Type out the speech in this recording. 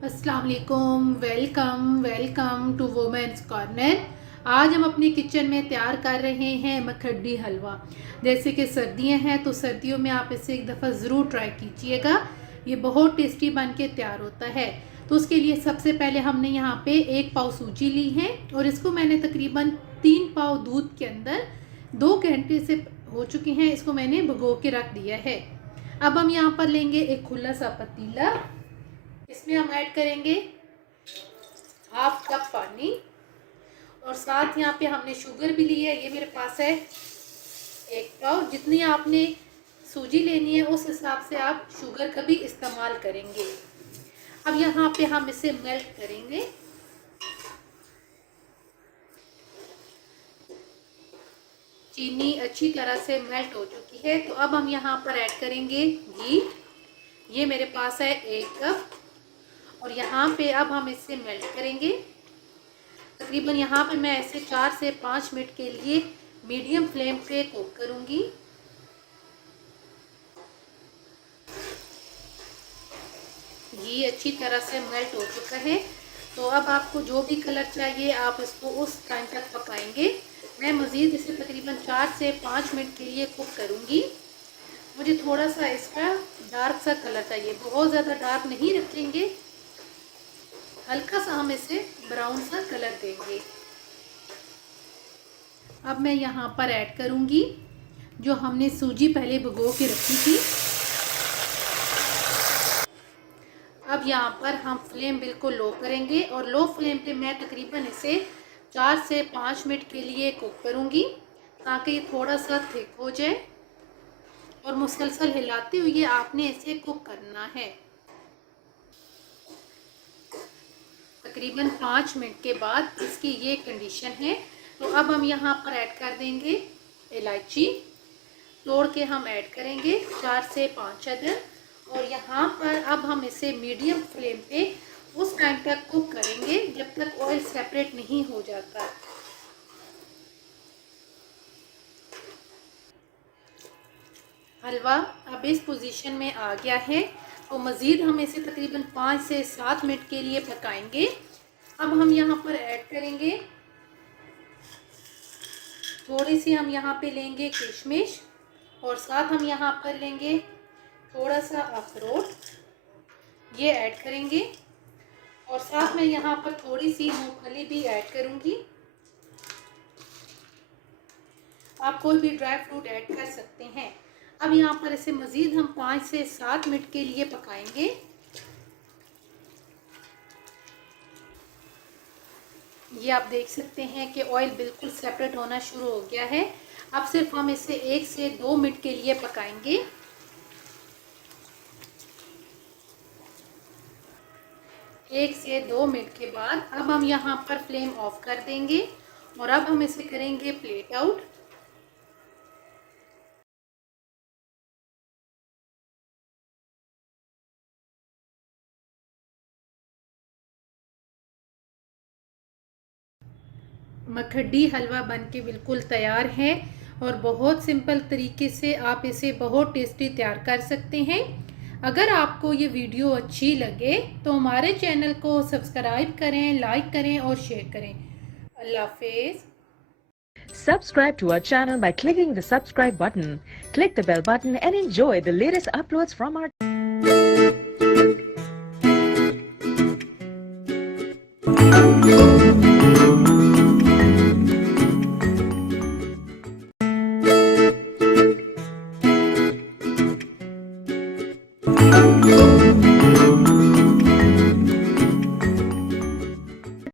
अस्सलाम वालेकुम, welcome to women's corner. आज हम अपनी किचन में तैयार कर रहे हैं मखड्डी हलवा। जैसे कि सर्दियां हैं तो सर्दियों में आप इसे एक दफ़ा ज़रूर ट्राई कीजिएगा। ये बहुत टेस्टी बन के तैयार होता है। तो उसके लिए सबसे पहले हमने यहाँ पे 1 पाव सूजी ली है और इसको मैंने तकरीबन 3 पाव दूध के अंदर 2 घंटे से हो चुके हैं, इसको मैंने भिगो के रख दिया है। अब हम यहाँ पर लेंगे एक खुला सा पतीला, इसमें हम ऐड करेंगे 1/2 कप पानी और साथ यहाँ पे हमने शुगर भी ली है। ये मेरे पास है 1 पाव। जितनी आपने सूजी लेनी है उस हिसाब से आप शुगर का भी इस्तेमाल करेंगे। अब यहाँ पे हम इसे मेल्ट करेंगे। चीनी अच्छी तरह से मेल्ट हो चुकी है, तो अब हम यहाँ पर ऐड करेंगे घी। ये मेरे पास है 1 कप और यहाँ पे अब हम इसे मेल्ट करेंगे। तकरीबन यहाँ पे मैं इसे 4 से 5 मिनट के लिए मीडियम फ्लेम पे कुक करूँगी। घी अच्छी तरह से मेल्ट हो चुका है, तो अब आपको जो भी कलर चाहिए आप इसको उस टाइम तक पकाएंगे। मैं मज़ीद इसे तकरीबन 4 से 5 मिनट के लिए कुक करूँगी। मुझे थोड़ा सा इसका डार्क सा कलर चाहिए, बहुत ज़्यादा डार्क नहीं रखेंगे, हल्का सा हम इसे ब्राउन सा कलर देंगे। अब मैं यहाँ पर ऐड करूँगी जो हमने सूजी पहले भिगो के रखी थी। अब यहाँ पर हम फ्लेम बिल्कुल लो करेंगे और लो फ्लेम पे मैं तकरीबन इसे 4 से 5 मिनट के लिए कुक करूँगी ताकि ये थोड़ा सा थिक हो जाए और मुसलसल हिलाते हुए आपने इसे कुक करना है। तकरीबन 5 मिनट के बाद इसकी ये कंडीशन है। तो अब हम यहाँ पर ऐड कर देंगे इलायची, तोड़ के हम ऐड करेंगे 4 से 5 अदर। और यहाँ पर अब हम इसे मीडियम फ्लेम पे उस टाइम तक कुक करेंगे जब तक ऑयल सेपरेट नहीं हो जाता। हलवा अब इस पोजीशन में आ गया है, तो मज़ीद हम इसे तकरीबन 5 से 7 मिनट के लिए पकाएंगे। अब हम यहाँ पर ऐड करेंगे थोड़ी सी, हम यहाँ पे लेंगे किशमिश और साथ हम यहाँ पर लेंगे थोड़ा सा अखरोट, ये ऐड करेंगे और साथ में यहाँ पर थोड़ी सी मूंगफली भी ऐड करूँगी। आप कोई भी ड्राई फ्रूट ऐड कर सकते हैं। अब यहाँ पर इसे मज़ीद हम 5 से 7 मिनट के लिए पकाएंगे। ये आप देख सकते हैं कि ऑयल बिल्कुल सेपरेट होना शुरू हो गया है। अब सिर्फ हम इसे 1 से 2 मिनट के लिए पकाएंगे। 1 से 2 मिनट के बाद अब हम यहाँ पर फ्लेम ऑफ कर देंगे और अब हम इसे करेंगे प्लेट आउट। मखड्डी हलवा बनके बिल्कुल तैयार है और बहुत सिंपल तरीके से आप इसे बहुत टेस्टी तैयार कर सकते हैं। अगर आपको ये वीडियो अच्छी लगे तो हमारे चैनल को सब्सक्राइब करें, लाइक करें और शेयर करें। अल्लाह हाफिज़। Subscribe to our channel by clicking the subscribe button. Click the bell button and enjoy the latest uploads from our